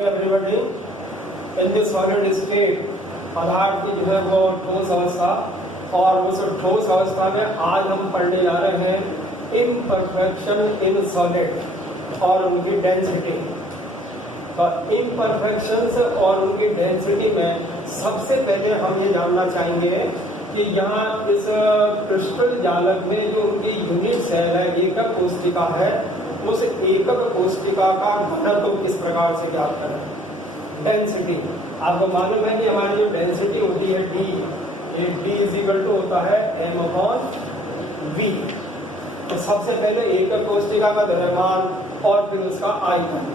Everybody in this solid state पदार्थ की जो है वो ठोस अवस्था, और उस ठोस अवस्था में आज हम पढ़ने जा रहे हैं इम्परफेक्शन इन सॉलिड और उनकी डेंसिटी। तो इम्परफेक्शंस और उनकी डेंसिटी में सबसे पहले हम ये जानना चाहेंगे कि यहाँ इस क्रिस्टल जालक में जो उनकी यूनिट सेल है, एकक कोशिका है, उस एकक कोशिका का घनत्व किस प्रकार से ज्ञात करें। डेंसिटी आपको मालूम है कि हमारी जो डेंसिटी होती है डी, ये डी इज इक्वल टू होता है एम अपॉन वी। तो सबसे पहले एकक कोशिका का द्रव्यमान और फिर उसका आयतन।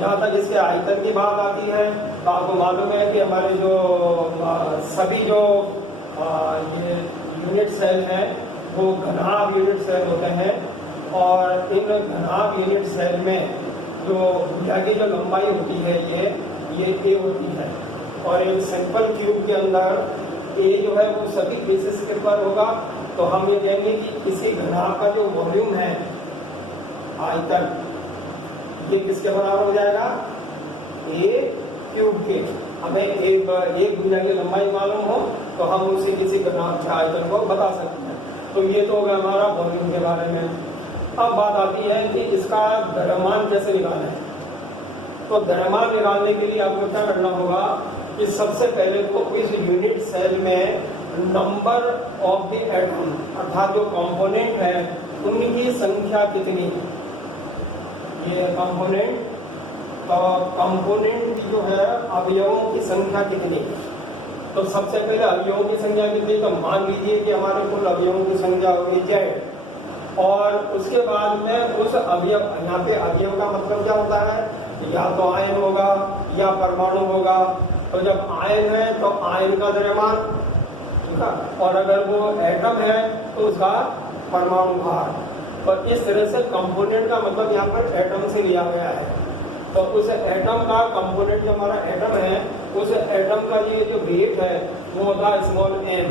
जहाँ तक इसके आयतन की बात आती है तो आपको मालूम है कि हमारे जो सभी जो ये यूनिट सेल हैं वो घनाभ यूनिट सेल होते हैं, और इन घनाभ यूनिट सेल में जो भुजा की जो लंबाई होती है ये ए होती है, और एक सिंपल क्यूब के अंदर ए जो है वो सभी बेसिस के ऊपर होगा। तो हम ये कहेंगे कि किसी घनाभ का जो वॉल्यूम है, आयतन, ये किसके बराबर हो जाएगा, ए क्यूब के। हमें एक भुजा की लंबाई मालूम हो तो हम उसे किसी घनाभ के आयतन को बता सकते हैं। तो ये तो होगा हमारा वॉल्यूम के बारे में। अब बात आती है कि इसका द्रव्यमान कैसे निकालें। तो द्रव्यमान निकालने के लिए आपको क्या करना होगा कि सबसे पहले तो इस यूनिट सेल में नंबर ऑफ द एटम, अर्थात जो कंपोनेंट है उनकी संख्या कितनी, ये कंपोनेंट, तो कंपोनेंट जो है अवयवों की संख्या कितनी। तो सबसे पहले अवयवों की संख्या कितनी, तो मान लीजिए कि हमारे कुल अवयवों की संख्या होगी जेड, और उसके बाद में उस अवयव, यहाँ पे अवयव का मतलब क्या होता है, या तो आयन होगा या परमाणु होगा। तो जब आयन है तो आयन का द्रव्यमान, ठीक है, और अगर वो एटम है तो उसका परमाणु भार। और इस तरह से कंपोनेंट का मतलब यहाँ पर एटम से लिया गया है। तो उस एटम का कंपोनेंट जो हमारा एटम है, उस एटम का ये जो वेट है वो होता है स्मॉल एम,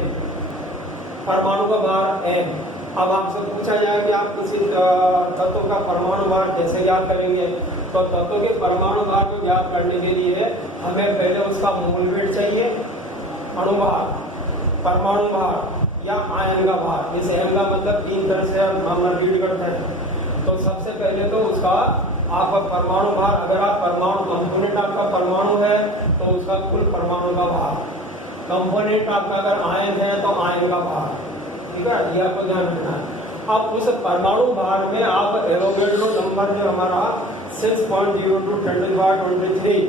परमाणु का भार एम। अब आपसे पूछा जाए कि आप किसी तत्व का परमाणु भार कैसे ज्ञात करेंगे, तो तत्व के परमाणु भार को ज्ञात करने के लिए हमें पहले उसका मोल वेट चाहिए, अणुभार, परमाणु भार या आयन का भार। इस एम का मतलब 3 तरह से हम रीड करते हैं। तो सबसे पहले तो उसका आपका परमाणु भार, अगर आप परमाणु कंपोनेंट आपका परमाणु है तो उसका कुल परमाणु का भार, कंपोनेंट आपका अगर आयन है तो आयन का भार, ठीक है, ये आपको ध्यान रखना है। अब उस परमाणु भार में आप एवोगैड्रो नंबर जो हमारा 6.02 × 10⁻23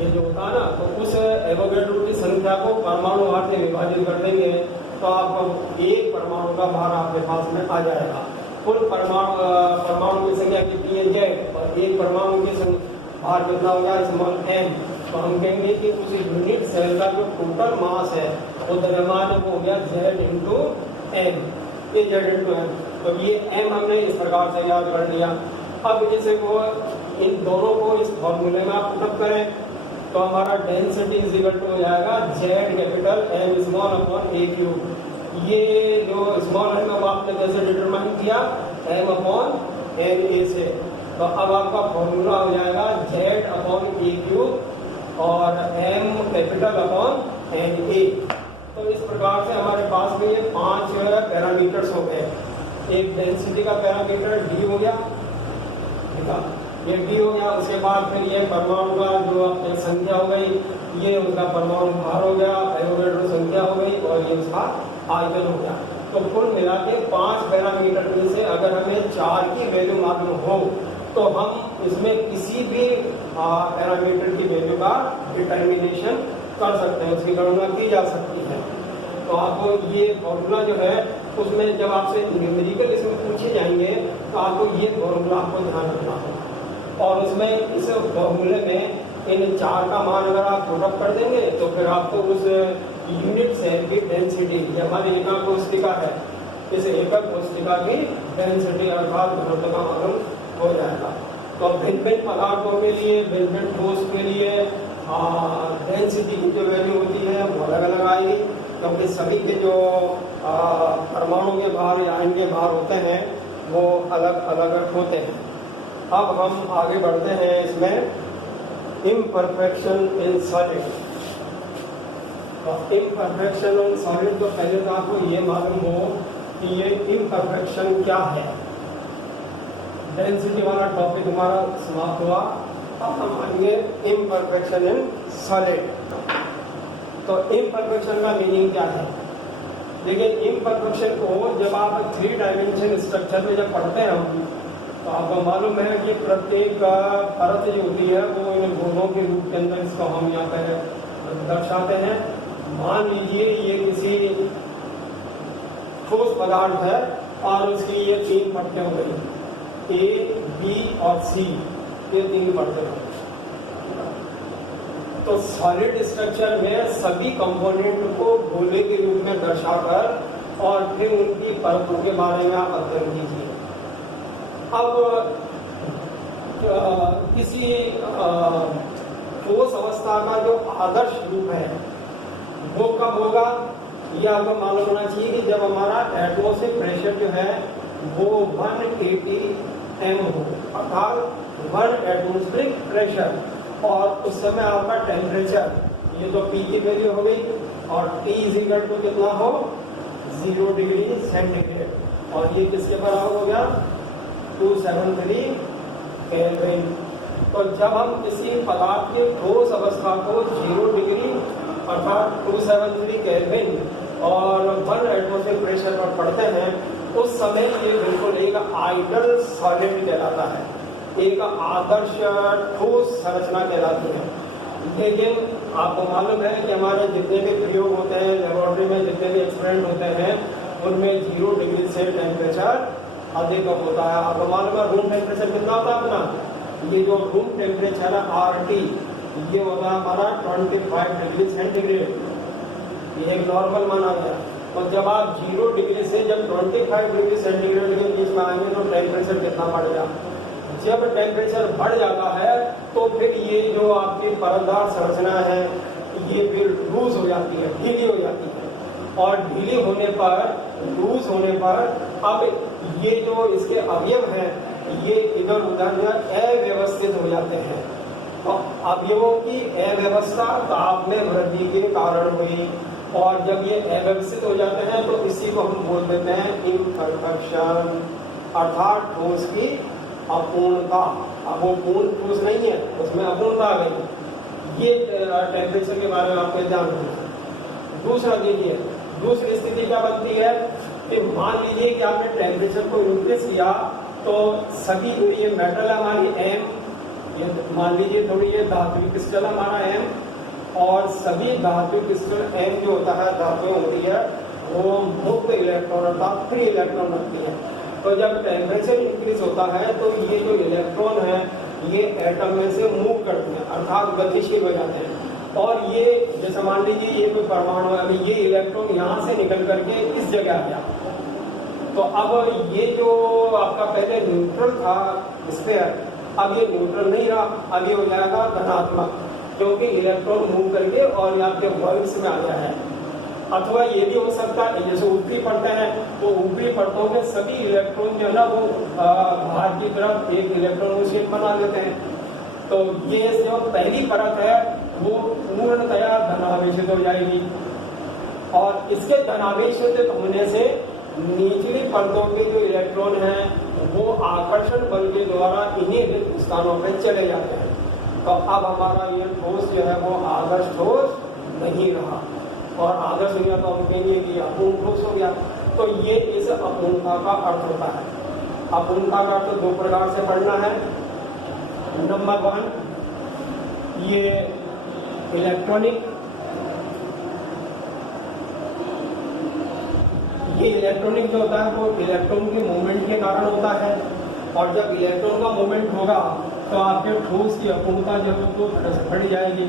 ये जो होता है ना, तो उस एवोगैड्रो की संख्या को परमाणु भार से विभाजित कर देंगे तो आपको एक परमाणु का भार आपके पास में आ जाएगा। कुल परमाणु की संख्या कितनी है जेड, और एक परमाणु की भार कितना हो गया स्मॉल एम। तो हम कहेंगे कि उस यूनिट सेल का जो टोटल मास है वो द्रव्यमान वो हो गया जेड इंटू एम, ये जेड इंटू एम। तो ये एम हमने इस प्रकार से याद कर लिया। अब इसे वो इन दोनों को इस फॉर्मूले में आप पुटअप करें तो हमारा डेंसिटी इज इक्वल टू हो जाएगा z capital M small upon a cube. ये जो स्मॉल एम को आपने कैसे डिटरमाइन किया, एम अपॉन एन ए से। तो अब आपका फॉर्मूला हो जाएगा जेड अपॉन ए क्यूब और M capital upon N A. तो इस प्रकार से हमारे पास में ये 5 पैरामीटर्स हो गए। एक डेंसिटी का पैरामीटर डी हो गया, ठीक है, ये डी हो गया। उसके बाद फिर ये परमाणु का जो आपकी संख्या हो गई, ये उसका परमाणु भार हो गया, एवोगैड्रो संख्या हो गई, और ये उसका आयतन हो गया। तो कुल मिला के 5 पैरामीटर में से अगर हमें 4 की वैल्यू मालूम हो तो हम इसमें किसी भी पैरामीटर की वैल्यू का डिटर्मिनेशन कर सकते हैं, उसकी गणना की जा सकती है। तो आपको ये फॉर्मूला जो है उसमें जब आपसे न्यूमेरिकल इसमें पूछे जाएंगे तो आपको ये फॉर्मूला आपको ध्यान रखना होगा, और उसमें इस फॉर्मूले में इन 4 का मान अगर आप पुटअप कर देंगे तो फिर आपको उस यूनिट सेल की डेंसिटी, ये हमारी एकक कोशिका है, इस एकक कोशिका की डेंसिटी अर्थात घनत्व का मालूम हो जाएगा। तो भिन्न भिन्न पदार्थों के लिए, भिन्न भिन्न ठोस के लिए डेंसिटी की जो वैल्यू होती है वो अलग अलग आएगी, क्योंकि सभी के जो परमाणु के भार या आयन के भार होते हैं वो अलग अलग होते हैं। अब हम आगे बढ़ते हैं इसमें इम्परफेक्शन इन सॉलिड। तो इम्परफेक्शन इन सॉलिड तो पहले तो आपको ये मालूम हो कि ये इम्परफेक्शन क्या है। डेंसिटी वाला टॉपिक हमारा समाप्त हुआ। अब हम आएंगे इम्परफेक्शन इन सॉलिड। तो इम्परफेक्शन का मीनिंग क्या है? देखिए, इम्परफेक्शन को जब आप 3 डायमेंशन स्ट्रक्चर में जब पढ़ते हैं हम, तो आपको मालूम है कि प्रत्येक परत जो होती है वो इन गोलों के रूप के अंदर इसको हम यहाँ पर दर्शाते हैं। मान लीजिए ये किसी ठोस पदार्थ है और उसकी ये 3 परतें हो गई, ए, बी और सी, ये 3 परतें हो गई। तो सॉलिड स्ट्रक्चर में सभी कंपोनेंट को गोले के रूप में दर्शाकर और फिर उनकी परतों के बारे में आप अध्ययन कीजिए। अब किसी ठोस अवस्था का जो आदर्श रूप है वो कब होगा, ये आपको मालूम होना चाहिए कि जब हमारा एटमॉस्फेरिक प्रेशर जो है वो 180 m हो, अर्थात 1 एटमॉस्फेरिक प्रेशर, और उस समय आपका टेम्परेचर, ये तो P की वैल्यू हो गई, और T इक्वल टू कितना हो, 0 डिग्री सेंटीग्रेड, और ये किसके बराबर हो गया, 273 केल्विन। तो जब हम किसी पदार्थ के ठोस अवस्था को 0 डिग्री अर्थात 273 केल्विन और 1 एटमॉस्फेरिक प्रेशर पर पढ़ते हैं, उस समय ये बिल्कुल एक आइडल सॉलिड कहलाता है, एक आदर्श ठोस संरचना कहलाती है। लेकिन आपको मालूम है कि हमारे जितने भी प्रयोग होते हैं लेबोरेटरी में, जितने भी एक्सपेरिमेंट होते हैं, उनमें 0 डिग्री से टेम्परेचर अधिक होता है। आपको मालूम है रूम टेम्परेचर कितना होता है अपना, ये जो रूम टेम्परेचर है RT, ये होता है हमारा 25 डिग्री सेंटीग्रेड, ये एक नॉर्मल माना गया। तो जब आप 0 डिग्री से जब 25 डिग्री सेंटीग्रेड के बीच में आएंगे तो टेम्परेचर कितना बढ़ गया। जब टेम्परेचर बढ़ जाता है तो फिर ये जो आपकी परतदार संरचना है ये फिर लूज हो जाती है, ढीली हो जाती है, और ढीली होने पर, लूज होने पर अब ये जो इसके अवयव हैं ये इधर उधर अव्यवस्थित हो जाते हैं। तो अवयवों की अव्यवस्था ताप में वृद्धि के कारण हुई, और जब ये अव्यवस्थित हो जाते हैं तो इसी को हम बोल देते हैं इम्परफेक्शन, अर्थात ठोस की अपूर्णता। अब वो पूर्ण ठोस नहीं है, उसमें अपूर्णता आ गई। ये टेम्परेचर के बारे में आपको ध्यान रखना। दूसरा देखिए, दूसरी स्थिति क्या बनती है कि मान लीजिए कि आपने टेम्परेचर को इंक्रीज किया तो सभी जो ये मेटल है हमारी M, ये मान लीजिए थोड़ी ये धातु क्रिस्टल हमारा M, और सभी धातु क्रिस्टल M जो होता है, धातु होती है, वो मुक्त इलेक्ट्रॉन अर्थात फ्री इलेक्ट्रॉन रखती है। तो जब टेम्परेचर इंक्रीज होता है तो ये जो इलेक्ट्रॉन है ये एटम में से मूव करते हैं, अर्थात गतिशील हो जाते हैं। और ये जैसे मान लीजिए ये कोई परमाणु है, अभी ये इलेक्ट्रॉन यहाँ से निकल करके इस जगह आ गया, तो अब ये जो आपका पहले न्यूट्रल था स्फीयर, अब ये न्यूट्रल नहीं रहा, अब ये हो जाएगा धनात्मक, क्योंकि इलेक्ट्रॉन मूव करके और आपके वॉइड्स में आ गया है। अथवा ये भी हो सकता है जैसे ऊपरी परतें हैं, तो ऊपरी परतों में सभी इलेक्ट्रॉन जो है ना वो बाहर की तरफ एक इलेक्ट्रॉन शेप बना लेते हैं। तो ये जो पहली परत है वो पूर्णतया धनावेशित हो जाएगी, और इसके धनावेशित होने से निचली परतों के जो इलेक्ट्रॉन हैं वो आकर्षण बल के द्वारा इन्हीं स्थानों पर चले जाते हैं। तो अब हमारा ये ठोस जो है वो आदर्श ठोस नहीं रहा, और आदर्श नहीं तो हम कहेंगे कि अपूर्ण ठोस हो गया। तो ये इस अपूर्णता का अर्थ होता है। अपूर्णता का अर्थ 2 प्रकार से पढ़ना है। नंबर 1, ये इलेक्ट्रॉनिक, ये इलेक्ट्रॉनिक जो होता है वो इलेक्ट्रॉन के मूवमेंट के कारण होता है, और जब इलेक्ट्रॉन का मूवमेंट होगा तो आपके ठोस की अपूर्णता जो है वो बढ़ जाएगी,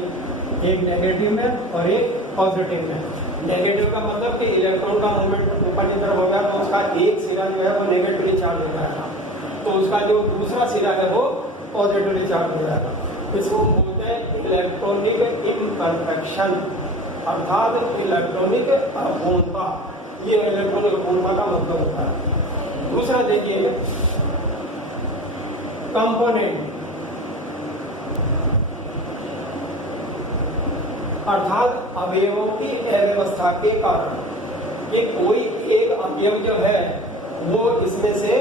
एक नेगेटिव में और एक पॉजिटिव में। नेगेटिव का मतलब कि इलेक्ट्रॉन का मूवमेंट ऊपर की तरफ हो गया तो उसका एक सिरा जो है वो नेगेटिवली चार्ज हो जाएगा, तो उसका जो दूसरा सिरा है वो पॉजिटिवली चार्ज हो जाएगा। इसको बोलते हैं इलेक्ट्रॉनिक इम्परफेक्शन, अर्थात इलेक्ट्रॉनिक अपूर्णता। ये इलेक्ट्रॉनिक अपूर्णता का मतलब होता है। दूसरा देखिए कंपोनेंट, अर्थात अवयवों की अव्यवस्था के कारण कि कोई एक अवयव जो है वो इसमें से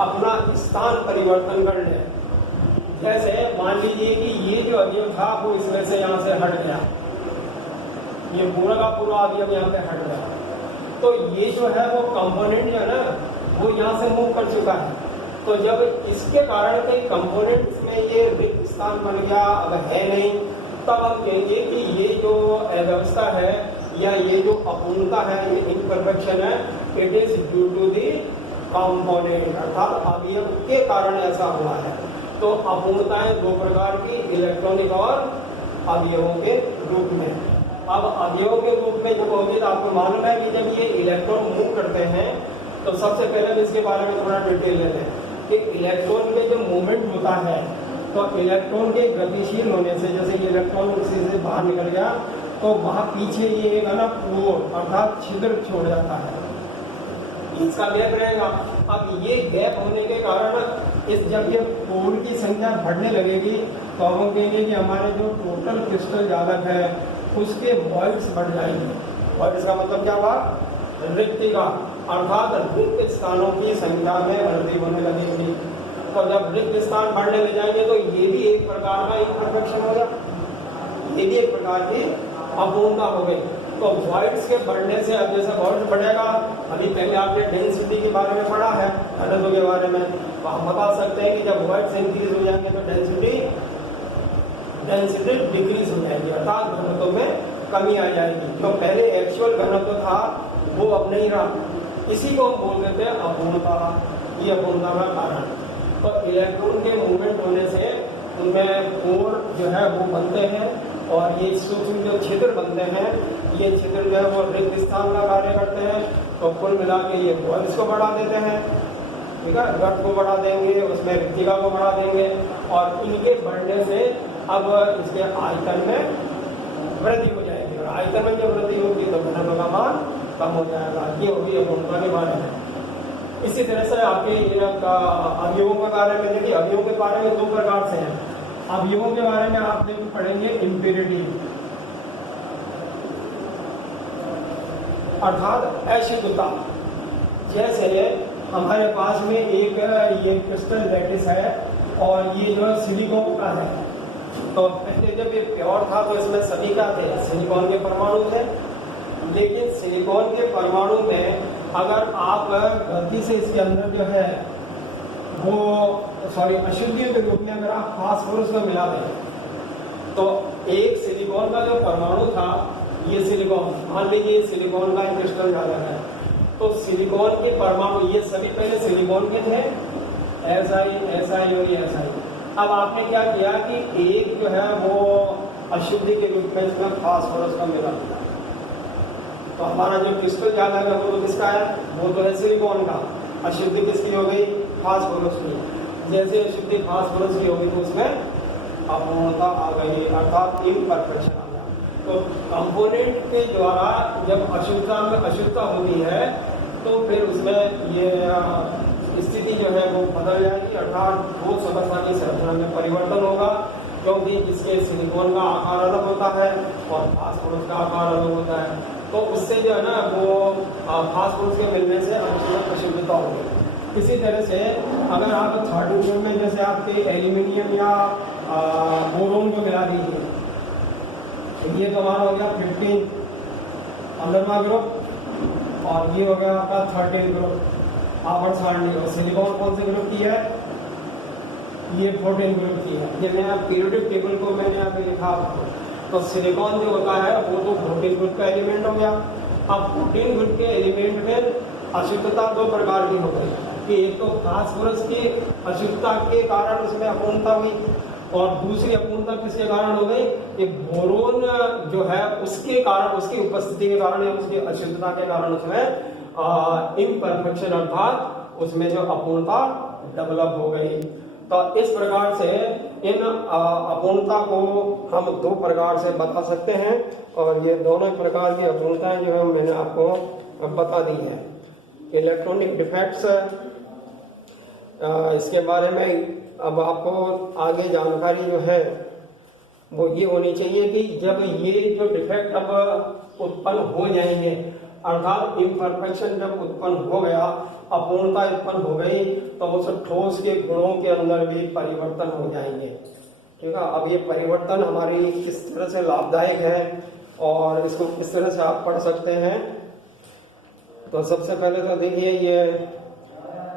अपना स्थान परिवर्तन कर ले। जैसे मान लीजिए कि ये जो अवयव था वो इसमें से यहाँ से हट गया, ये पूरा का पूरा अवयव यहाँ पे हट गया, तो ये जो है वो कंपोनेंट जो है ना वो यहाँ से मूव कर चुका है। तो जब इसके कारण कई कंपोनेंट्स में ये रिक्त स्थान बन गया, अब है नहीं, तब हम कहेंगे कि ये जो अव्यवस्था है या ये जो अपूर्णता है, ये इम्परफेक्शन है, it is due to the component, अर्थात अवयव के कारण ऐसा हुआ है। तो अपूर्णताएं दो प्रकार की, इलेक्ट्रॉनिक और अवयवों के रूप में। अब अवयवों के रूप में जब होगी तो आपको मालूम है कि जब ये इलेक्ट्रॉन मूव करते हैं तो सबसे पहले हम इसके बारे में थोड़ा डिटेल लेते हैं कि इलेक्ट्रॉन में जो मूवमेंट होता है तो इलेक्ट्रॉन के गतिशील होने से, जैसे ये इलेक्ट्रॉन किसी से बाहर निकल गया तो वहां पीछे ये एक ना पोर अर्थात छिद्र छोड़ जाता है, इसका गैप रहेगा। अब ये गैप होने के कारण इस जब ये पोर की संख्या बढ़ने लगेगी तो हम कहेंगे कि हमारे जो टोटल क्रिस्टल जालक है उसके वॉइड्स बढ़ जाएंगे। वॉइड्स का मतलब क्या हुआ? रिक्तिका, अर्थात रिक्त स्थानों की संख्या में वृद्धि होने लगेगी। तो जब रिक्त स्थान बढ़ने लग जाएंगे तो ये भी एक प्रकार का इम्परफेक्शन होगा, ये भी एक प्रकार की अपूर्णता हो गई। तो वॉइड्स के बढ़ने से अब जैसे वॉइड्स बढ़ेगा, अभी पहले आपने डेंसिटी के बारे में पढ़ा है, घनत्व के बारे में, तो हम बता सकते हैं कि जब वॉइड्स इंक्रीज हो जाएंगे तो डेंसिटी डिक्रीज हो जाएगी, अर्थात घनत्व में कमी आ जाएगी। जो पहले एक्चुअल घनत्व था वो अब नहीं रहा, इसी को हम बोल देते हैं अपूर्णता। ये अपूर्णता का कारण। तो इलेक्ट्रॉन के मूवमेंट होने से उनमें पोर जो है वो बनते हैं और ये सूक्ष्म जो छिद्र बनते हैं, ये छिद्र जो है वो रिक्त स्थान का कार्य करते हैं। तो कुल मिला के ये वॉइड्स को बढ़ा देते हैं, ठीक है, गट को बढ़ा देंगे, उसमें रिक्तिका को बढ़ा देंगे और इनके बढ़ने से अब इसके आयतन में वृद्धि हो जाएगी और आयतन में जब वृद्धि होगी तो घनत्व का मान कम हो जाएगा। ये होगी अपूर्णता के बारे में। इसी तरह से आपके अवयवों के बारे में देखिए, अवयवों के बारे में दो प्रकार से हैं। अवयवों के बारे में आप देखो पढ़ेंगे इम्प्योरिटी, अर्थात अशुद्धता। जैसे हमारे पास में एक ये क्रिस्टल लैटिस है और ये जो सिलिकॉन का है। तो पहले जब ये प्योर था तो इसमें सभी क्या थे? सिलिकॉन के परमाणु थे। लेकिन सिलिकॉन के परमाणु में अगर आप गलती से इसके अंदर जो है वो अशुद्धियों के रूप में अगर आप फास्फोरस को मिला दें तो एक सिलिकॉन का जो परमाणु था, ये सिलिकॉन, मान लीजिए सिलिकॉन का क्रिस्टल जालक है, तो सिलिकॉन के परमाणु ये सभी पहले सिलिकॉन के थे, SI और ये SI। अब आपने क्या किया कि एक जो है वो अशुद्धि के रूप में इसमें फास्फोरस का मिला दिया, तो हमारा जो क्रिस्टल जालक है वो तो किसका है? वो तो है सिलिकॉन का। अशुद्धि किसकी हो गई? फास्फोरस की। जैसे अशुद्धि फास्फोरस की होगी तो उसमें अपूर्णता आ गई, अर्थात इम्परफेक्शन आ गया। तो कंपोनेंट के द्वारा जब अशुद्धता होती है तो फिर उसमें ये स्थिति जो है वो बदल जाएगी, अर्थात ठोस अवस्था की संरचना में परिवर्तन होगा, क्योंकि इसके सिलिकॉन का आकार अलग होता है और फास्फोरस का आकार अलग होता है। तो उससे जो है ना वो फास्फोरस के मिलने से अशुद्धता होगी। इसी तरह से अगर आप थर्ड ग्रुप में जैसे आपके एल्यूमिनियम या बोरोन को मिला दीजिए, ये तो हमारा हो गया 15 15वां ग्रुप और ये हो गया आपका 13 ग्रुप आवर्त सारणी। और सिलिकॉन कौन से ग्रुप की है? ये 14 ग्रुप की है। ये मैं पीरियोडिक टेबल को मैंने यहाँ पे लिखा आपको। तो सिलिकॉन जो होता है वो तो 14 ग्रुप का एलिमेंट हो गया। अब 14 ग्रुप के एलिमेंट में अशुद्धता दो प्रकार की हो गई कि एक तो फास्फोरस की अशुद्धता के कारण उसमें अपूर्णता हुई और दूसरी अपूर्णता किसके कारण हो गई? एक बोरोन जो है उसके कारण, उसकी उपस्थिति के कारण या उसकी अशुद्धता के कारण उसमें इम्परफेक्शन अर्थात उसमें जो अपूर्णता डेवलप हो गई। तो इस प्रकार से इन अपूर्णता को हम दो प्रकार से बता सकते हैं और ये दोनों प्रकार की अपूर्णताएं जो है मैंने आपको बता दी है। इलेक्ट्रॉनिक डिफेक्ट्स, इसके बारे में अब आपको आगे जानकारी जो है वो ये होनी चाहिए कि जब ये जो डिफेक्ट अब उत्पन्न हो जाएंगे, अर्थात इम्परफेक्शन जब उत्पन्न हो गया, अपूर्णता उत्पन्न हो गई, तो उस ठोस के गुणों के अंदर भी परिवर्तन हो जाएंगे। ठीक है, अब ये परिवर्तन हमारे लिए किस तरह से लाभदायक है और इसको किस तरह से आप पढ़ सकते हैं। तो सबसे पहले तो देखिए ये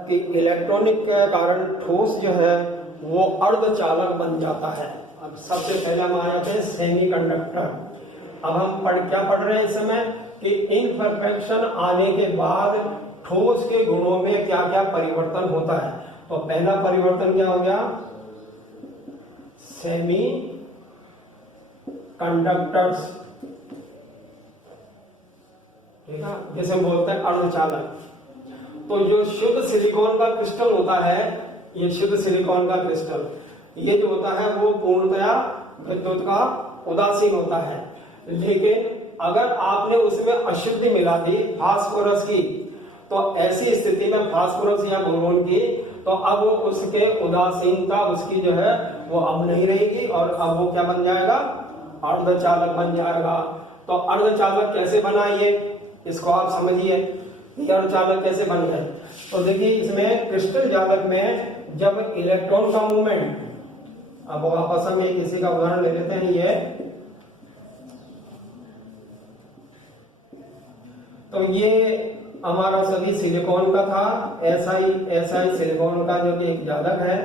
कि इलेक्ट्रॉनिक के कारण ठोस जो है वो अर्धचालक बन जाता है। अब सबसे पहले हम आए थे सेमीकंडक्टर। अब हम क्या पढ़ रहे हैं इस समय कि इम्परफेक्शन आने के बाद ठोस के गुणों में क्या क्या परिवर्तन होता है। तो पहला परिवर्तन क्या हो गया, सेमी कंडक्टर्स, ठीक है, जैसे बोलते हैं अर्धचालक। तो जो शुद्ध सिलिकॉन का क्रिस्टल होता है, ये शुद्ध सिलिकॉन का क्रिस्टल ये जो होता है वो पूर्णतया विद्युत का उदासीन होता है। लेकिन अगर आपने उसमें अशुद्धि मिला दी फास्फोरस की, तो ऐसी स्थिति में फास्फोरस या बोरोन की, तो अब उसके उदासीनता उसकी जो है वो अब नहीं रहेगी और अब वो क्या बन जाएगा, अर्धचालक बन जाएगा। तो अर्धचालक कैसे बना, ये इसको आप समझिए, अर्धचालक कैसे बन गए। तो देखिए इसमें क्रिस्टल जालक में जब इलेक्ट्रॉन का मूवमेंट, अब आपस में किसी का उदाहरण ले लेते हैं, ये तो ये हमारा सभी सिलिकॉन का था, ऐसा ही सिलिकॉन का जो कि एक जालक है,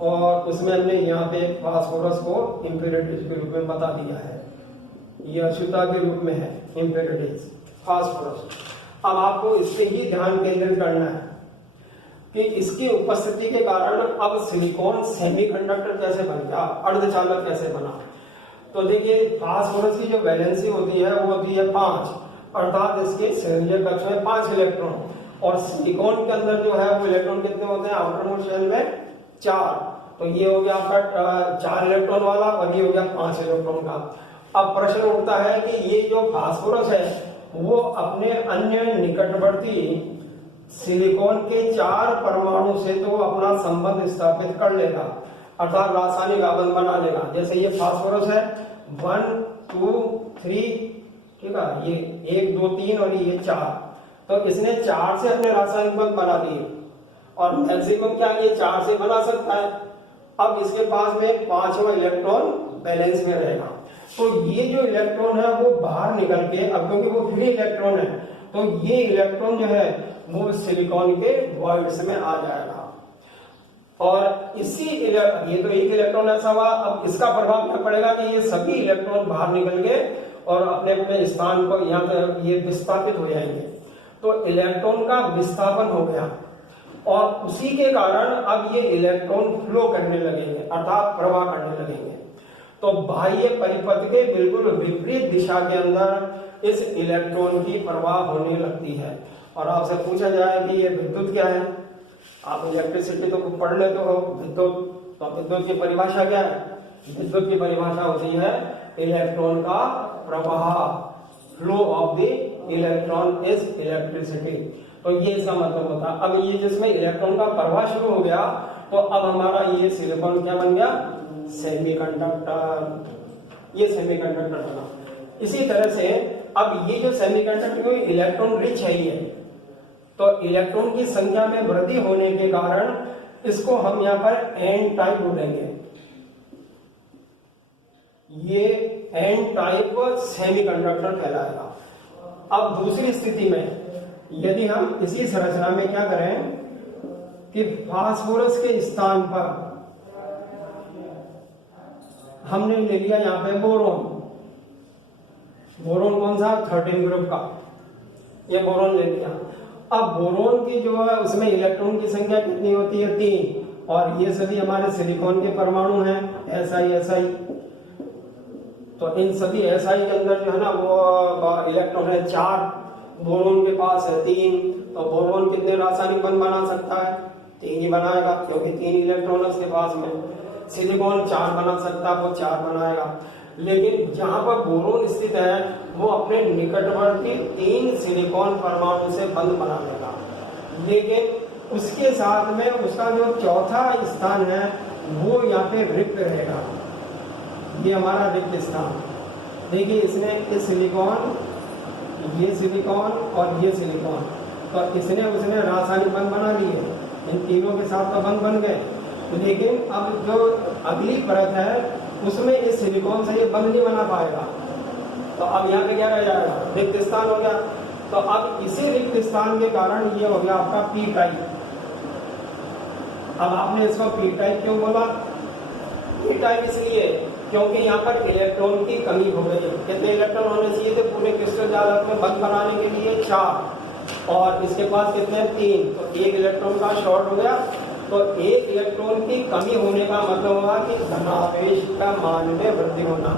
और उसमें हमने यहाँ पे फास्फोरस को इम्प्योरिटीज के रूप में बता दिया है, ये अशुद्धता के रूप में है इम्प्योरिटीज फास्फोरस। अब आपको इस पे ही ध्यान केंद्रित करना है कि इसकी उपस्थिति के कारण अब सिलिकॉन सेमीकंडक्टर कैसे बन गया, अर्धचालक कैसे बना। तो देखिए फास्फोरस की जो वैलेंसी होती है वो होती है 5, अर्थात इसके संयोजक कक्ष में 5 इलेक्ट्रॉन, और सिलिकॉन के अंदर जो है वो इलेक्ट्रॉन कितने होते हैं, आउटर मोस्ट शेल में 4। तो ये हो गया आपका 4 इलेक्ट्रॉन वाला, और ये हो गया 5 इलेक्ट्रॉन का। अब प्रश्न उठता है कि ये जो फास्फोरस है वो अपने अन्य निकटवर्ती सिलिकॉन के 4 परमाणु से तो अपना संबंध स्थापित कर लेगा, अर्थात रासायनिक आबंध बना लेगा। जैसे ये फास्फोरस है 1 2 3, ठीक है, ये 1 2 3 और ये 4, तो इसने 4 से अपने रासायनिक बंध बना लिए, और मैक्सिमम क्या ये 4 से बना सकता है। अब इसके पास में 5वां इलेक्ट्रॉन बैलेंस में रहेगा। तो ये जो इलेक्ट्रॉन है वो बाहर निकल के, अब क्योंकि वो फ्री इलेक्ट्रॉन है, तो ये इलेक्ट्रॉन जो है वो सिलिकॉन के वॉइड्स में आ जाएगा, और इसी ये तो एक इलेक्ट्रॉन ऐसा हुआ। अब इसका प्रभाव क्या पड़ेगा कि ये सभी इलेक्ट्रॉन बाहर निकल के और अपने अपने स्थान को यहाँ पे ये विस्थापित हो जाएंगे। तो इलेक्ट्रॉन का विस्थापन हो गया, और उसी के कारण अब ये इलेक्ट्रॉन फ्लो करने लगेंगे, अर्थात प्रवाह करने लगेंगे। तो बाह्य परिपथ के बिल्कुल विपरीत दिशा के अंदर इस इलेक्ट्रॉन की प्रवाह होने लगती है। और आपसे पूछा जाए कि ये विद्युत क्या है, आप इलेक्ट्रिसिटी तो पढ़ लेते हो, विद्युत, तो विद्युत की परिभाषा क्या है, विद्युत की परिभाषा होती है इलेक्ट्रॉन का प्रवाह, flow of the electron is electricity. तो ये इसका मतलब होता है। अब ये जिसमें इलेक्ट्रॉन का प्रवाह शुरू हो गया, तो अब हमारा ये सिलिकॉन क्या बन गया, सेमीकंडक्टर। ये सेमीकंडक्टर बना। इसी तरह से अब ये जो सेमीकंडक्टर इलेक्ट्रॉन रिच है ये, तो इलेक्ट्रॉन की संख्या में वृद्धि होने के कारण इसको हम यहाँ पर एन टाइप बोलेंगे। ये एन टाइप सेमीकंडक्टर कहलाएगा। अब दूसरी स्थिति में यदि हम इसी संरचना में क्या करें कि फास्फोरस के स्थान पर हमने ले लिया यहाँ पे बोरोन। बोरोन कौन सा, 13 ग्रुप का, ये बोरोन ले लिया। अब बोरोन की जो है उसमें इलेक्ट्रॉन की संख्या कितनी होती है, 3, और ये सभी हमारे सिलिकॉन के परमाणु हैं, SI। तो इन सभी SI के अंदर जो है ना वो इलेक्ट्रॉन है 4, बोरोन के पास है 3। तो बोरोन कितने रासायनिक बंध बना सकता है, 3 ही बनाएगा, क्योंकि 3 इलेक्ट्रॉन है उसके पास में। सिलिकॉन 4 बना सकता है, वो 4 बनाएगा। लेकिन जहां पर बोरोन स्थित है वो अपने निकटवर्ती 3 सिलिकॉन परमाणु से बंध बना लेगा, लेकिन उसके साथ में उसका जो चौथा स्थान है वो यहाँ पे रिक्त रहेगा। ये हमारा रिक्त स्थान। देखिए इसने इस सिलिकॉन, ये सिलिकॉन और ये सिलिकॉन, तो इसने उसने रासायनिक बंध बना लिए, इन तीनों के साथ तो बंध बन गए, लेकिन अब जो अगली परत है उसमें इस सिलिकॉन से ये बंध नहीं बना पाएगा। तो अब यहाँ पे क्या रह जाएगा, रिक्त स्थान हो गया। तो अब इसी रिक्त स्थान के कारण ये हो गया आपका पी टाइप। अब आपने इसको पी टाइप क्यों बोला? पी टाइप इसलिए क्योंकि यहाँ पर इलेक्ट्रॉन की कमी हो गई। कितने इलेक्ट्रॉन होने चाहिए थे पूरे क्रिस्टल जालक में बंध बनाने के लिए? 4, और इसके पास कितने? 3, तो 1 इलेक्ट्रॉन का शॉर्ट हो गया। तो 1 इलेक्ट्रॉन की कमी होने का मतलब हुआ कि धनावेश का मान में वृद्धि होना।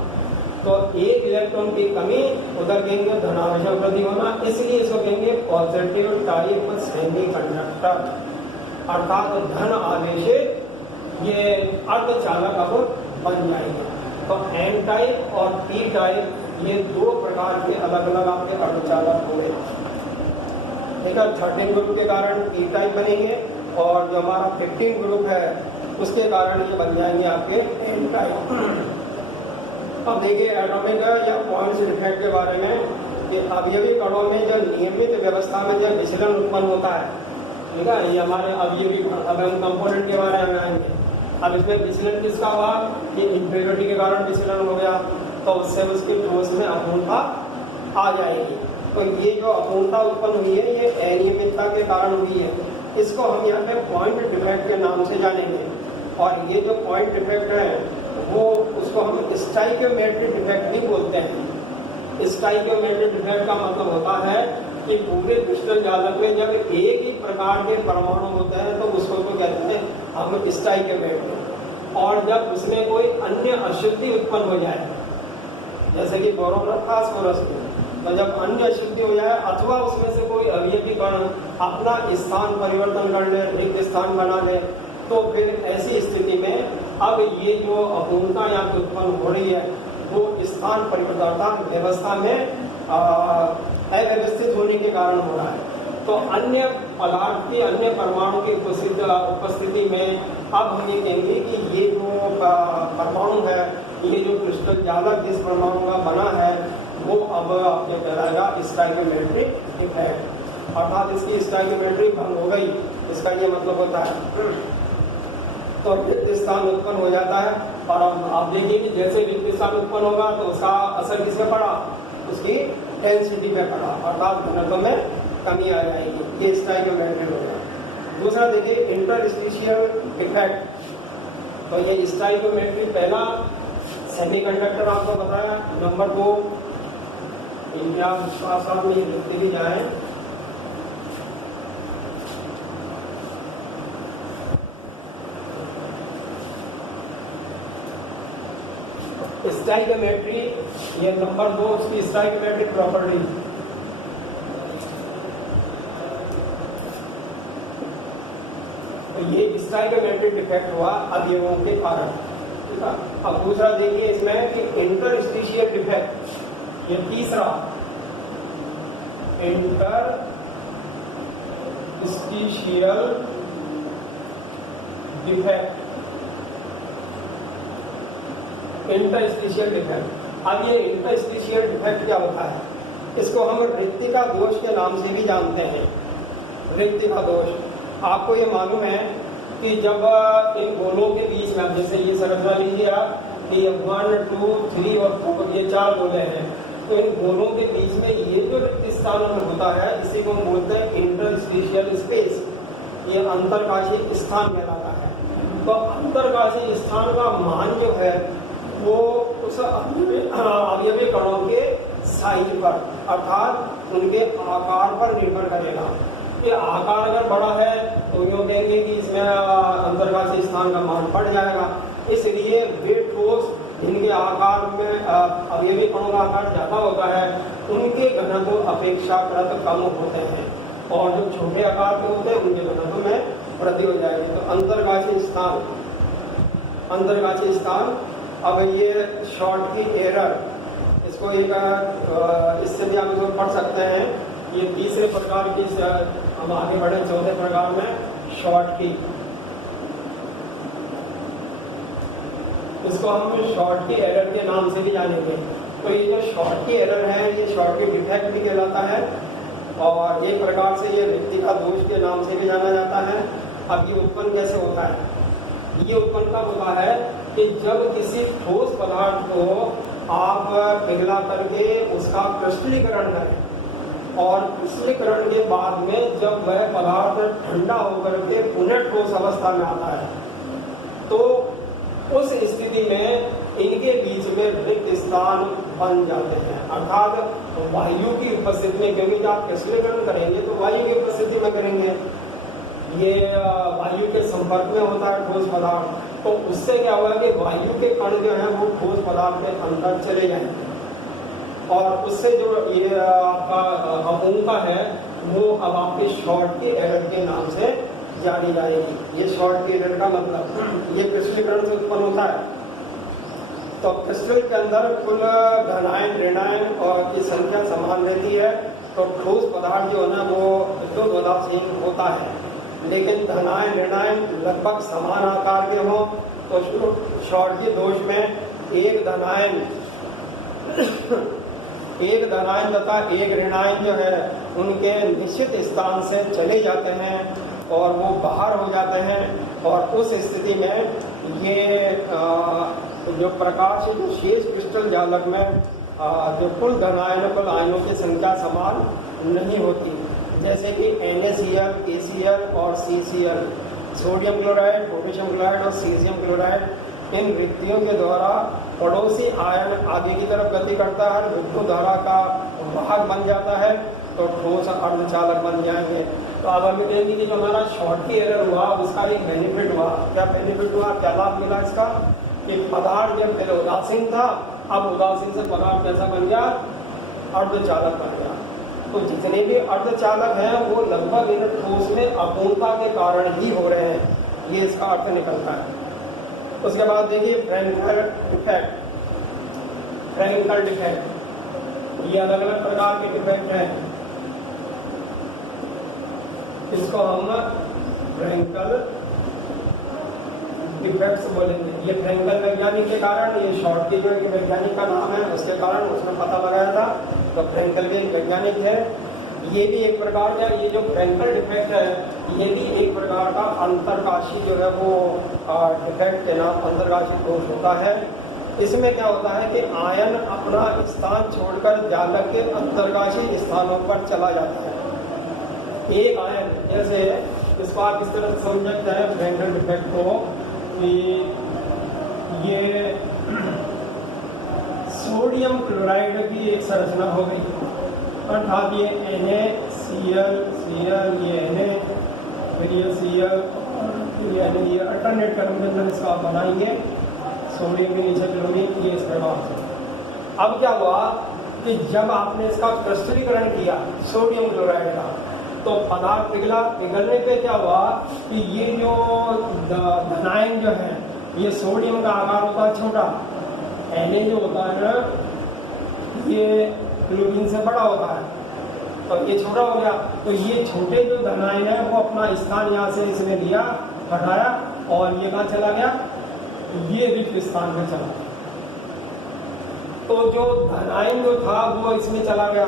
तो 1 इलेक्ट्रॉन की कमी, उधर कहेंगे धनावेश में वृद्धि होना, इसलिए इसको कहेंगे पॉजिटिव टाइप सेमीकंडक्टर, अर्थात धन आवेशित ये अर्धचालक अब बन जाएंगे। तो एन टाइप और पी टाइप ये 2 प्रकार के अलग अलग आपके अर्धचालक हो गए। ठीक है, 13 ग्रुप के कारण पी टाइप बनेंगे, और जो हमारा 15 ग्रुप है उसके कारण ये बन जाएंगे आपके एन टाइप। अब देखिए एटॉमिक या पॉइंट्स डिफेक्ट के बारे में कि अवयवी कणों में जो नियमित व्यवस्था में जो विचलन उत्पन्न होता है, ठीक है, ये हमारे अवयवी, अब हम कंपोनेंट के बारे में आएंगे। अब इसमें विचलन किसका हुआ? ये इम्प्योरिटी के कारण विचलन हो गया, तो उससे उसके ठोस में अपूर्णता आ जाएगी। तो ये जो अपूर्णता उत्पन्न हुई है ये अनियमितता के कारण हुई है। इसको हम यहाँ पे पॉइंट डिफेक्ट के नाम से जानेंगे। और ये जो पॉइंट डिफेक्ट है वो उसको हम स्टाइकियोमेट्रिक डिफेक्ट भी बोलते हैं। स्टाइकियोमेट्रिक डिफेक्ट का मतलब होता है कि पूरे क्रिस्टल जालक में जब एक ही प्रकार के परमाणु होते हैं तो उसको तो कहते हैं हम स्टाइकियोमेट्रिक। और जब उसमें कोई अन्य अशुद्धि उत्पन्न हो जाए, जैसे कि बोरोन और फास्फोरस में, तो जब अन्य अशुद्धि हो जाए अथवा उसमें से कोई अवयवी कण अपना स्थान परिवर्तन कर ले, रिक्त स्थान बना ले, तो फिर ऐसी स्थिति में अब ये जो अपूर्णता यहाँ पे उत्पन्न हो रही है वो स्थान परिवर्तन व्यवस्था में अव्यवस्थित होने के कारण हो रहा है। तो अन्य पदार्थ की, अन्य परमाणु की उपस्थिति में अब हम ये कहेंगे कि ये जो परमाणु है, ये जो क्रिस्टल जालक जिस परमाणु का बना है वो अब आपके कहलाएगा स्टाइकियोमेट्रिक डिफेक्ट, अर्थात इसकी स्टाइकियोमेट्री भंग हो गई, इसका ये मतलब होता है। तो रिक्त स्थान उत्पन्न हो जाता है। और अब आप देखिए कि जैसे रिक्त स्थान उत्पन्न होगा तो उसका असर किसमें पड़ा? उसकी डेंसिटी में पड़ा, अर्थात घनत्व में कमी आ जाएगी। ये स्टाइकियोमेट्री हो गया। दूसरा देखिए इंटरस्टिशियल डिफेक्ट। तो ये स्टाइकियोमेट्री पहला सेमीकंडक्टर आपको बताया। नंबर 2 इनके आप साथ में लिखते भी जाए। स्टाइकियोमेट्री, ये नंबर 2 उसकी स्टाइकियोमेट्रिक प्रॉपर्टी। तो ये स्टाइकियोमेट्रिक डिफेक्ट हुआ अवयवों के कारण। ठीक है, अब दूसरा देखिए इसमें कि इंटरस्टिशियल डिफेक्ट, ये तीसरा इंटरस्टिशियल डिफेक्ट। इंटरस्टिशियल डिफेक्ट, अब ये इंटरस्टिशियल डिफेक्ट क्या होता है? इसको हम रिक्तिका दोष के नाम से भी जानते हैं। रिक्तिका दोष, आपको ये मालूम है कि जब इन गोलों के बीच में, जैसे ये संरचना लीजिए आप कि 1, 2, 3 और 4 ये 4 गोले हैं, तो इन गोलों के बीच में ये जो रिक्त स्थान होता है इसी को हम बोलते हैं इंटरस्टिशियल स्पेस। ये अंतरकाशीय स्थान कहलाता है। तो अंतरकाशीय स्थान का मान जो है वो उस अवयवी कणों के साइज पर, अर्थात उनके आकार पर निर्भर करेगा। कि आकार अगर बड़ा है तो यूँ कहेंगे कि इसमें अंतर्काशीय स्थान का मान बढ़ जाएगा। इसलिए वे ठोस जिनके आकार में अवयवी कणों का आकार ज़्यादा होता है उनके घनत्व अपेक्षाकृत कम होते हैं, और जो छोटे आकार के होते हैं उनके घनत्व में वृद्धि हो जाएगी। तो अंतर्काशीय स्थान, अब ये शॉर्ट की एरर, इसको एक इससे भी हम पढ़ सकते हैं। ये तीसरे प्रकार की, हम आगे बढ़े चौथे प्रकार में शॉर्ट की। इसको हम शॉर्टी एरर के नाम से भी जानेंगे। तो ये जो शॉर्टी एरर है ये शॉर्टी डिफेक्ट भी कहलाता है और एक प्रकार से ये व्यक्ति का दोष के नाम से भी जाना जाता है। अब ये उत्पन्न कैसे होता है? ये उत्पन्न कब होता है कि जब किसी ठोस पदार्थ को आप पिघला करके उसका क्रिस्टलीकरण करें और क्रिस्टलीकरण के बाद में जब वह पदार्थ ठंडा होकर के पुनः ठोस अवस्था में आता है तो उस स्थिति में इनके बीच में रिक्त स्थान बन जाते हैं, अर्थात वायु की उपस्थिति में, क्योंकि जब आप क्रिस्टलीकरण करेंगे तो वायु की उपस्थिति में करेंगे, ये वायु के संपर्क में होता है ठोस पदार्थ, तो उससे क्या होगा कि वायु के कण जो है वो ठोस पदार्थ के अंदर चले जाएंगे और उससे जो ये आपका अपूर्णता है वो अब आपके शॉर्टी एरर के नाम से जानी जाएगी। ये शॉर्टी एरर का मतलब ये क्रिस्टलीकरण से उत्पन्न होता है। तो क्रिस्टल के अंदर कुल धनायन ऋणायन और की संख्या समान रहती है, तो ठोस पदार्थ जो है ना वो शुद्ध उदासीन होता है, लेकिन धनायन ऋणायन लगभग समान आकार के हों तो शॉर्टी दोष में एक धनायन तथा एक ऋणायन जो है उनके निश्चित स्थान से चले जाते हैं और वो बाहर हो जाते हैं और उस स्थिति में ये जो प्रकाश जो शेष क्रिस्टल जालक में जो कुल धनायनों कुल आयनों की संख्या समान नहीं होती, जैसे कि NaCl, KCl और CCl, sodium chloride, potassium chloride और सीजियम क्लोराइड, इन रिक्तियों के द्वारा पड़ोसी आयन आगे की तरफ गति करता है, विद्युत धारा का वाहक बन जाता है तो ठोस अर्धचालक बन जाएंगे। तो अब हमें कहेंगे कि जो हमारा शॉर्टी एरर हुआ उसका एक बेनिफिट हुआ। क्या बेनिफिट हुआ, क्या लाभ मिला इसका? कि पदार्थ जब पहले उदासीन था, अब उदासीन से पदार्थ कैसा बन गया? अर्धचालक बन गया। तो जितने भी अर्धचालक हैं वो लगभग इन ठोस में अपूर्णता के कारण ही हो रहे हैं, ये इसका अर्थ निकलता है। उसके बाद देखिए फ्रैंकल डिफेक्ट। फ्रैंकल डिफेक्ट ये अलग अलग प्रकार के डिफेक्ट हैं, इसको हम फ्रैंकल डिफेक्ट्स बोलेंगे। ये फ्रैंकल वैज्ञानिक के कारण, ये शॉर्टी जो वैज्ञानिक का नाम है उसके कारण उसने पता लगाया था, तो फ्रैंकल भी एक वैज्ञानिक है। ये भी एक प्रकार का, ये जो फ्रैंकल डिफेक्ट है ये भी एक प्रकार का अंतरकाशी जो है वो डिफेक्ट के नाम अंतरकाशी दोष होता है। इसमें क्या होता है कि आयन अपना स्थान छोड़कर जालक के अंतरकाशी स्थानों पर चला जाता है। एक आयन, जैसे इसको आप इस तरह से समझ सकते हैं फ्रैंकल डिफेक्ट को कि ये सोडियम क्लोराइड की एक संरचना हो गई, अर्थात ये NaCl, Cl, ये Na, फिर ये Cl और ये Na, ये अल्टरनेट कॉम्बिनेशन इसका आप बनाएंगे, सोडियम के नीचे क्लोरीन, ये इस प्रकार से। अब क्या हुआ कि जब आपने इसका क्रिस्टलीकरण किया सोडियम क्लोराइड का तो पदार्थ पिघला, पिघलने पे क्या हुआ कि ये जो धनायन जो है ये सोडियम का आकार होता है छोटा, Na जो होता है ना ये क्लोरीन से बड़ा होता है, तो ये छोटा हो गया। तो ये छोटे जो धनायन है वो अपना स्थान यहाँ से इसने लिया, हटाया और ये कहाँ चला गया? ये रिक्त स्थान पे चला। तो जो धनायन जो था वो इसमें चला गया,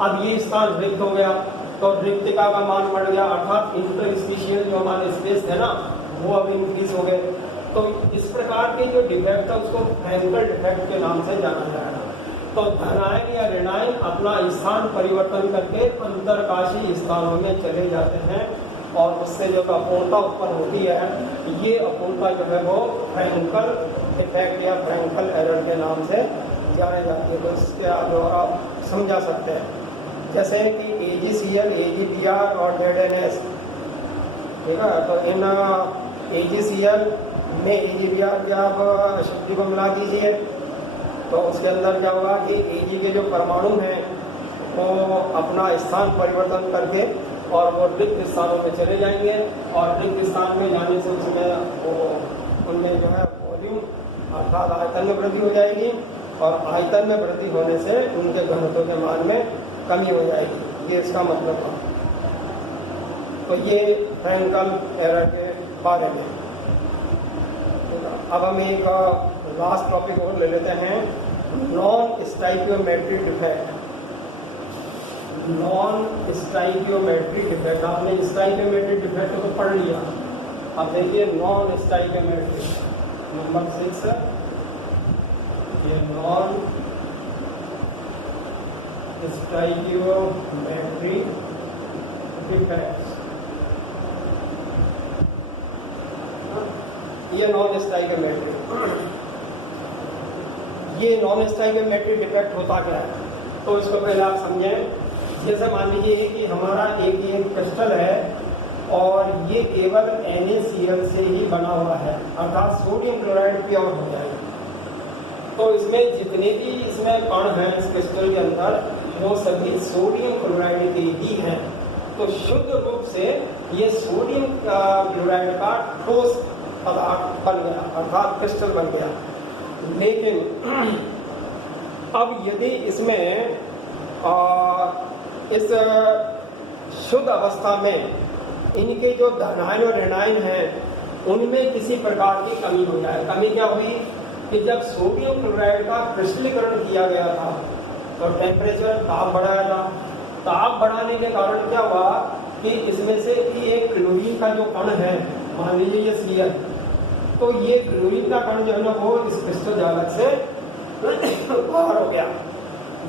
अब ये स्थान रिक्त हो गया तो रिक्तिका का मान बढ़ गया, अर्थात इंटरस्पेशियल जो हमारे स्पेस थे ना वो अब इंक्रीज हो गए। तो इस प्रकार के जो डिफेक्ट है उसको फ्रैंकल डिफेक्ट के नाम से जाना जाएगा। तो धनायन या ऋणायन अपना स्थान परिवर्तन करके अंतरकाशी स्थानों में चले जाते हैं और उससे जो अपूर्णता उत्पन्न होती है, ये अपूर्णता जो है वो फ्रैंकल डिफेक्ट या फ्रैंकल एरर के नाम से जानी जाती है। तो इसके द्वारा आप समझा सकते हैं, जैसे कि AgCl, AgBr और ZNS, ठीक है। तो इन AgCl में AgBr के आप शक्ति को मिला दीजिए तो उसके अंदर क्या होगा कि Ag के जो परमाणु हैं वो अपना स्थान परिवर्तन करके और वो रिक्त स्थानों में चले जाएंगे और रिक्त स्थान में जाने से उसमें वो उनमें जो है वॉल्यूम अर्थात आयतन में वृद्धि हो जाएगी और आयतन में वृद्धि होने से उनके घनत्व के मान में कमी हो जाएगी, ये इसका मतलब है। तो ये फ्रैंकल एरर के बारे में। अब हम एक लास्ट टॉपिक और ले लेते हैं, non stoichiometric defect. Non stoichiometric defect, आपने स्टाइकियोमेट्रिक डिफेक्ट तो पढ़ लिया, अब देखिए नॉन स्टाइकियोमेट्रिक नंबर 6, ये नॉन स्टाइकियोमेट्रिक डिफेक्ट, ये नॉन स्टाइकियोमेट्रिक, ये नॉन स्टाइकियोमेट्रिक डिफेक्ट होता क्या है, तो इसको पहले आप समझें। जैसे मान लीजिए कि हमारा एक ये क्रिस्टल है और ये केवल NaCl से ही बना हुआ है, अर्थात सोडियम क्लोराइड प्योर हो जाएगा। तो इसमें जितने भी इसमें कण हैं इस क्रिस्टल के अंदर, वो सभी सोडियम क्लोराइड के ही हैं। तो शुद्ध रूप से ये सोडियम क्लोराइड का ठोस पदार्थ बन गया, अर्थात क्रिस्टल बन गया। लेकिन अब यदि इसमें इस शुद्ध अवस्था में इनके जो धनायन और ऋणायन हैं उनमें किसी प्रकार की कमी हो जाए। कमी क्या हुई कि जब सोडियम क्लोराइड का क्रिस्टलीकरण किया गया था तो टेम्परेचर, ताप बढ़ाया था। ताप बढ़ाने के कारण क्या हुआ कि इसमें से कि एक क्लोरीन का जो कण है, मान लीजिए ये Cl, तो ये क्लोरीन का कण जो है ना वो इस क्रिस्टल जालक से बाहर हो गया।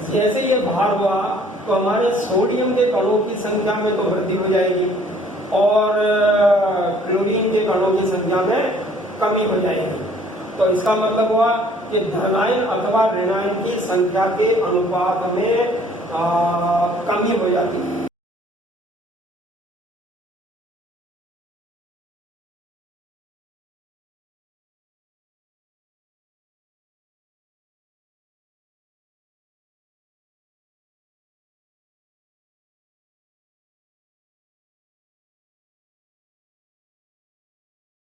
जैसे ये बाहर हुआ तो हमारे सोडियम के कणों की संख्या में तो वृद्धि हो जाएगी और क्लोरीन के कणों की संख्या में कमी हो जाएगी। तो इसका मतलब हुआ कि धनायन अथवा ऋणायन की संख्या के अनुपात में कमी हो जाती है।